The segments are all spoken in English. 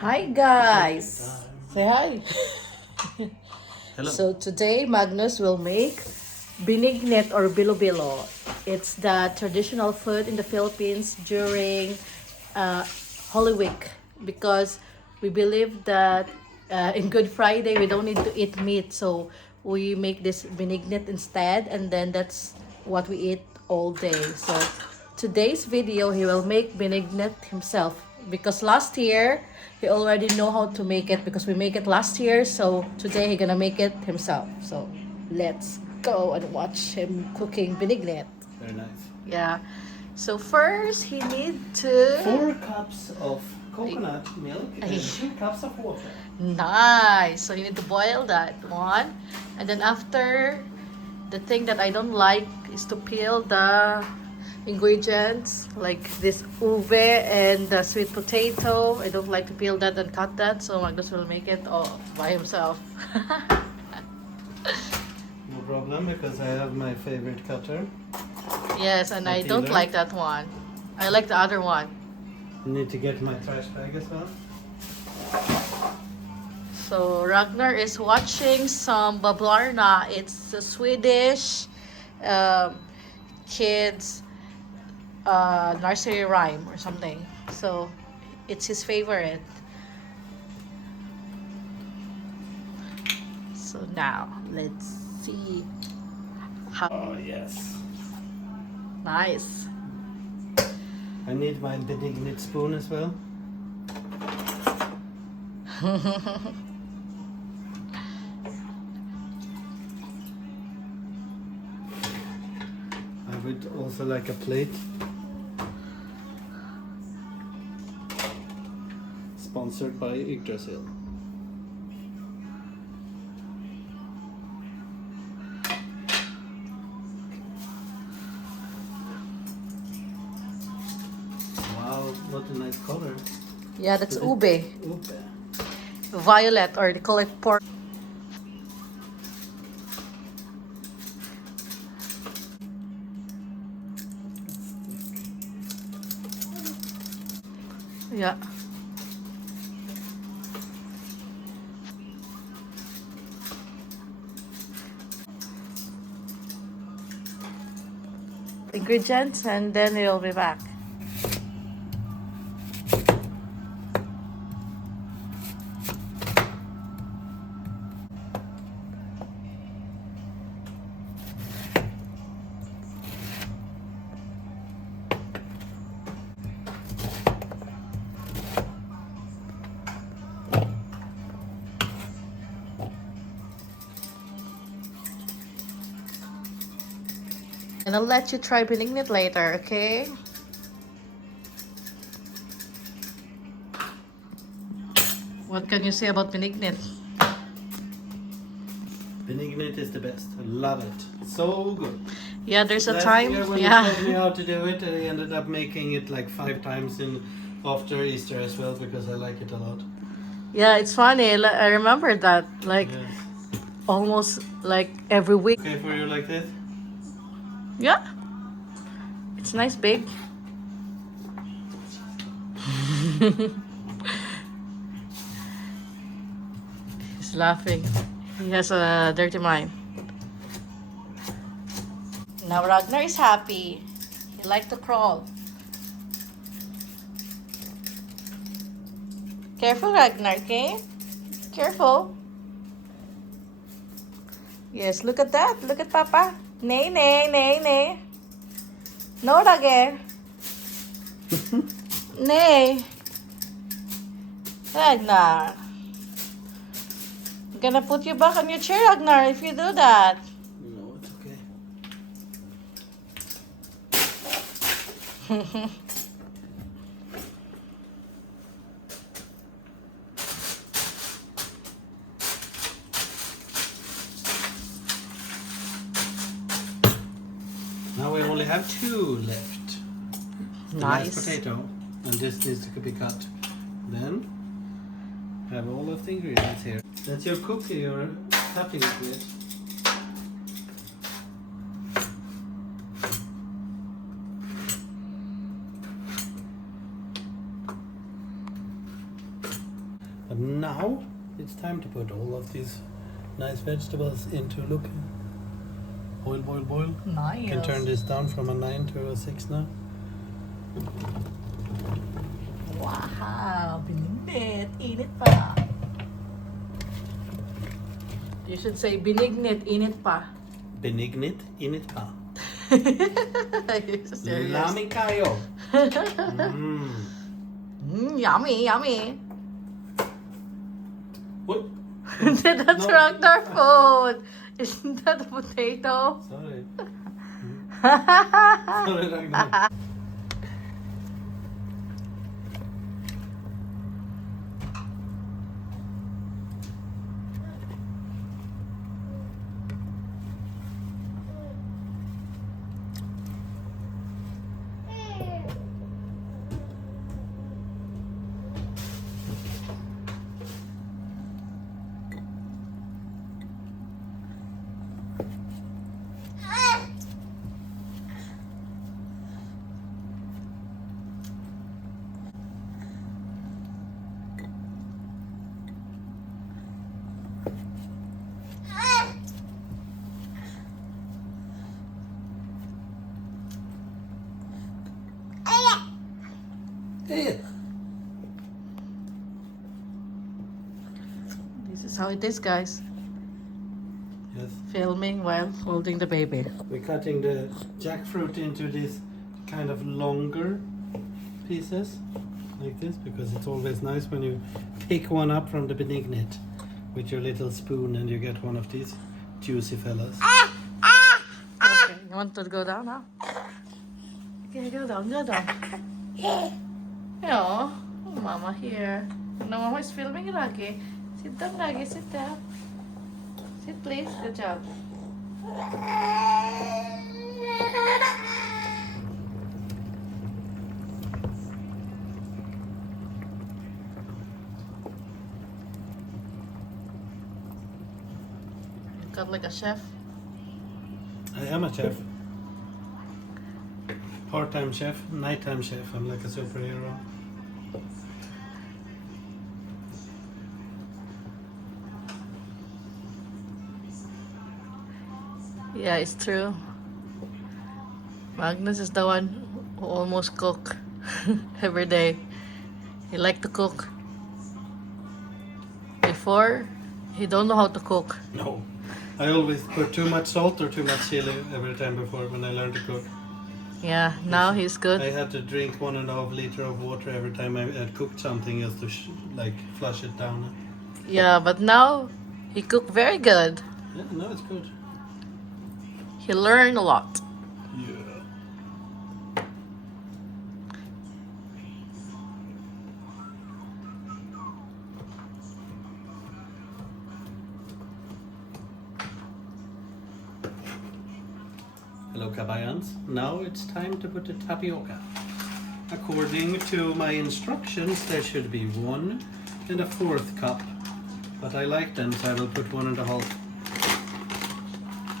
Hi guys! Say hi! Hello. So today Magnus will make Binignit or bilo-bilo. It's the traditional food in the Philippines during uh, Holy Week because we believe that in Good Friday we don't need to eat meat, so we make this Binignit instead, and then that's what we eat all day. So today's video he will make Binignit himself because last year he already know how to make it because we make it last year, so today he gonna make it himself. So let's go and watch him cooking Binignit. Very nice. Yeah. So first he need to 4 cups of coconut milk and 2 cups of water. nice. So you need to boil that one, and then after, the thing that I don't like is to peel the ingredients like this uve and the sweet potato. I don't like to peel that and cut that, so Magnus will make it all by himself. No problem, because I have my favorite cutter. Yes, and I Not don't either. like that one. I like the other one. Need to get my trash bag as well. So Ragnar is watching some Bablarna. It's a Swedish um, kids nursery rhyme or something. So it's his favorite. So now let's see how Oh yes. nice. I need my Binignit spoon as well. I would also like a plate. Sponsored by Yggdrasil. Wow, what a nice color. Yeah, that's Is it- ube. Ube. Violet, or they call it pork. Yeah. Ingredients, and then we'll be back. And I'll let you try Binignit later, okay? What can you say about Binignit? Binignit is the best. I love it. So good. Yeah, there's a Last time. year when Yeah. you taught me how to do it, I ended up making it like 5 times in after Easter as well, because I like it a lot. Yeah, it's funny. I remember that. Like Yes. almost like every week. Okay for you like this? Yeah. It's nice, babe. He's laughing. He has a dirty mind. Now Ragnar is happy. He likes to crawl. Careful, Ragnar, okay? Careful. Yes, look at that. Look at Papa. Nay, nay, nay, nay. No, Ragnar. Nay. Ragnar. I'm gonna put you back on your chair, Ragnar, if you do that. No, it's okay. Now we only have 2 left. The mashed Nice. potato, and this needs to be cut. Then have all of the ingredients here. That's your cookie you're cutting it with. But now it's time to put all of these nice vegetables into, look, boil, boil, boil. Nice. You can turn this down from a 9 to a 6 now. Wow, binignit. Init pa. You should say binignit, init pa. Binignit, init pa. Serious. Lami kayo. Yummy, yummy. What? That's No. tractor food. Isn't that a potato? Sorry. Sorry, Ragnar. Hey. This is how it is, guys. Yes. Filming while holding the baby. We're cutting the jackfruit into these kind of longer pieces, like this, because it's always nice when you pick one up from the benignit with your little spoon and you get one of these juicy fellas. Okay, you want to go down now? Okay, go down, go down. Yeah, Mama here. No, Mama is filming Ragi. Sit down, Ragi, sit down. Sit, please. Good job. You cut like a chef. I am a chef. Part-time chef, nighttime chef. I'm like a superhero. Yeah, it's true. Magnus is the one who almost cook every day. He like to cook. Before, he don't know how to cook. No. I always put too much salt or too much chili every time before when I learned to cook. Yeah, now he's good. I had to drink 1.5 liter of water every time I had cooked something just to like flush it down. Yeah, but now he cook very good. Yeah, no, it's good. He learned a lot. Yeah. Hello, kabayans. Now it's time to put the tapioca. According to my instructions, there should be 1 1/4 cup, but I like them, so I will put 1.5.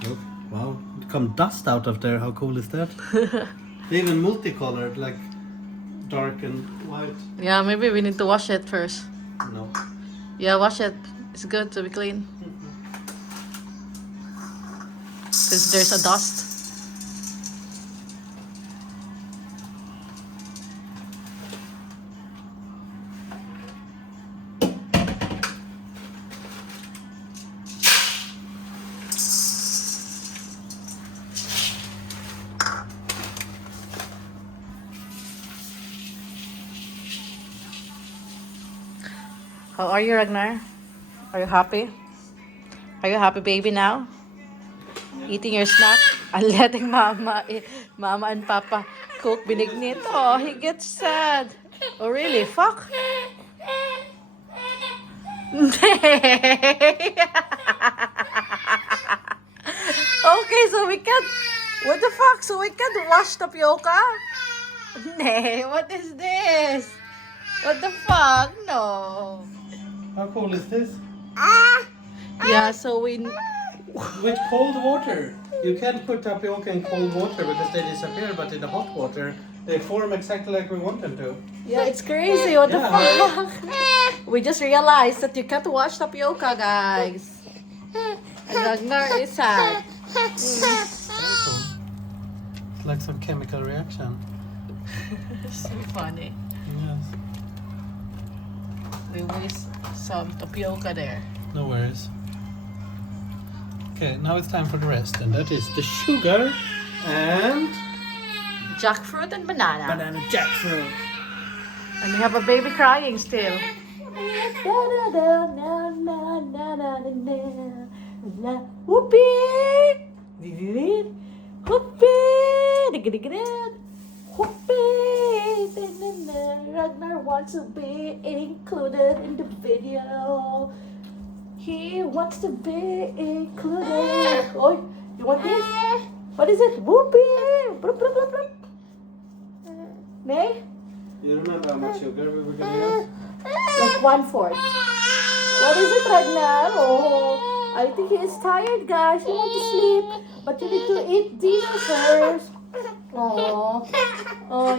Look, wow, it come dust out of there. How cool is that? They're even multicolored, like dark and white. Yeah, maybe we need to wash it first. No. Yeah, wash it. It's good to be clean. Since there's a dust. How are you, Ragnar? Are you happy? Are you happy, baby, now? Eating your snack and letting Mama and Papa cook binignit. Oh, he gets sad. Oh, really? Fuck. Okay, so we can't. What the fuck? So we can't wash tapioca? Nay, what is this? What the fuck? No. How cool is this? Yeah, so we. With cold water. You can't put tapioca in cold water because they disappear, but in the hot water, they form exactly like we want them to. Yeah, it's crazy. What the Yeah. fuck? We just realized that you can't watch tapioca, guys. Ragnar is sad. Careful. It's like some chemical reaction. So funny. Yes. We waste some tapioca there. No worries. Okay, now it's time for the rest, and that is the sugar and Jackfruit and banana. banana jackfruit. And we have a baby crying still. Whoopee! Whoopee! Whoopee! Ragnar wants to be included in the video. He wants to be included. Oh, you want this? What is it? Whoopee! Bloop, bloop, bloop, bloop. Nay? You remember how much sugar we were gonna use? Like 1/4. What is it, Ragnar? Oh, I think he is tired, guys. He wants to sleep. But you need to eat dinner first. Oh,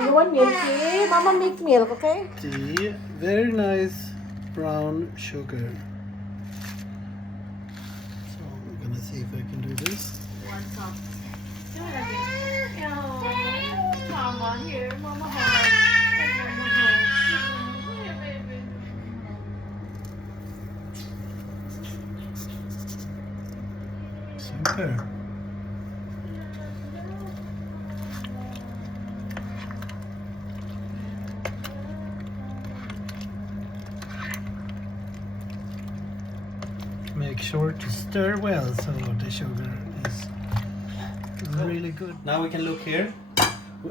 you want milk? Okay? Mama make milk, okay? The very nice brown sugar. So we're gonna see if I can do this. One cup. Mama, here. Mama, hug. Mama, hug. Here, baby. Super. Make sure to stir well so the sugar is really good. Now we can look here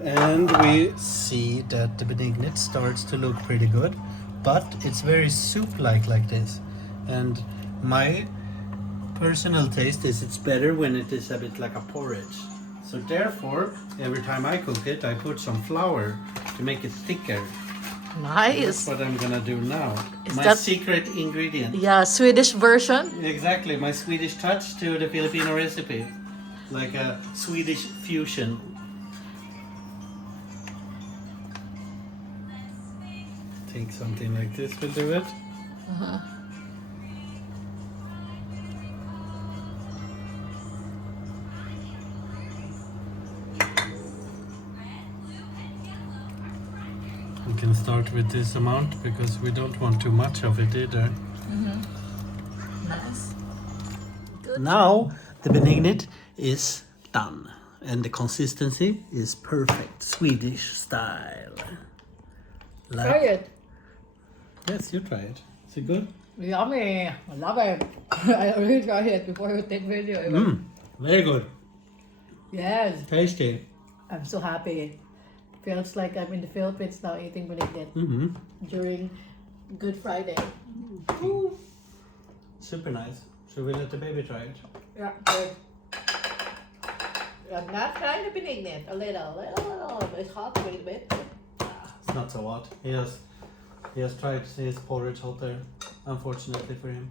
and we see that the benignit starts to look pretty good, but it's very soup-like like this. And my personal taste is it's better when it is a bit like a porridge. So therefore, every time I cook it, I put some flour to make it thicker. Nice. That's what I'm gonna do now. Is My that- secret ingredient. Yeah, Swedish version. Exactly, my Swedish touch to the Filipino recipe. Like a Swedish fusion. Think something like this will do it. We can start with this amount because we don't want too much of it either. Nice. Good. Now the benignit is done and the consistency is perfect, Swedish style. Try it. Yes, you try it. Is it good? Yummy. I love it. I already tried it before you take video. Very good. Yes. Tasty. I'm so happy. Feels like I'm in the Philippines now eating binignit during Good Friday. Super nice. Should we let the baby try it? Yeah, good. I'm not trying the binignit. A little. It's hot a little bit. It's not so hot. He has tried his porridge out there, unfortunately for him.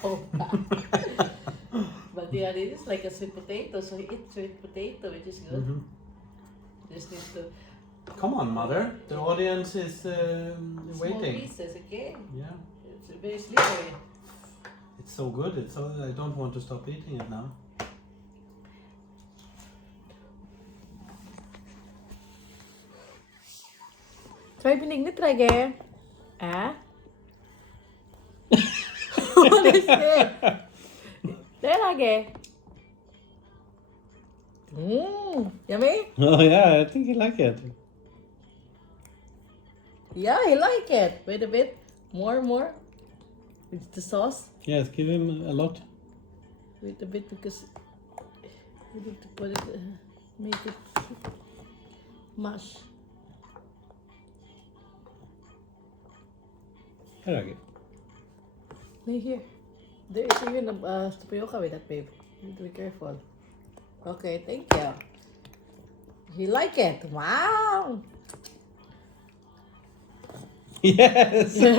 So bad. But yeah, this is like a sweet potato, so he eats sweet potato, which is good. Just need to Come on, mother. The audience is small waiting. pieces, okay? Yeah, It's very slippery. it's so good. It's so I don't want to stop eating it now. Try binignit, try again. Ah? What is it? Try lagi. Yummy? Oh yeah, I think you like it. Yeah, he like it. Wait a bit. More. With the sauce. Yes, give him a lot. Wait a bit because you need to put it, make it mash. I like it. Here. There is even a tapioca with that, babe. You need to be careful. Okay, thank you. He like it. Wow. Yes. He's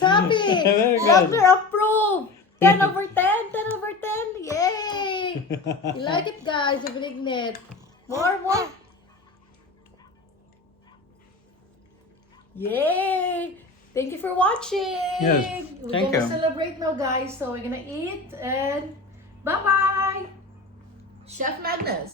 happy. Very good. Doctor approved. 10 over 10. 10 over 10. Yay. You like it, guys. You binignit. More. Yay! Thank you for watching. Yes, We're thank gonna you. celebrate now, guys. So we're gonna eat and bye bye. Chef Magnus.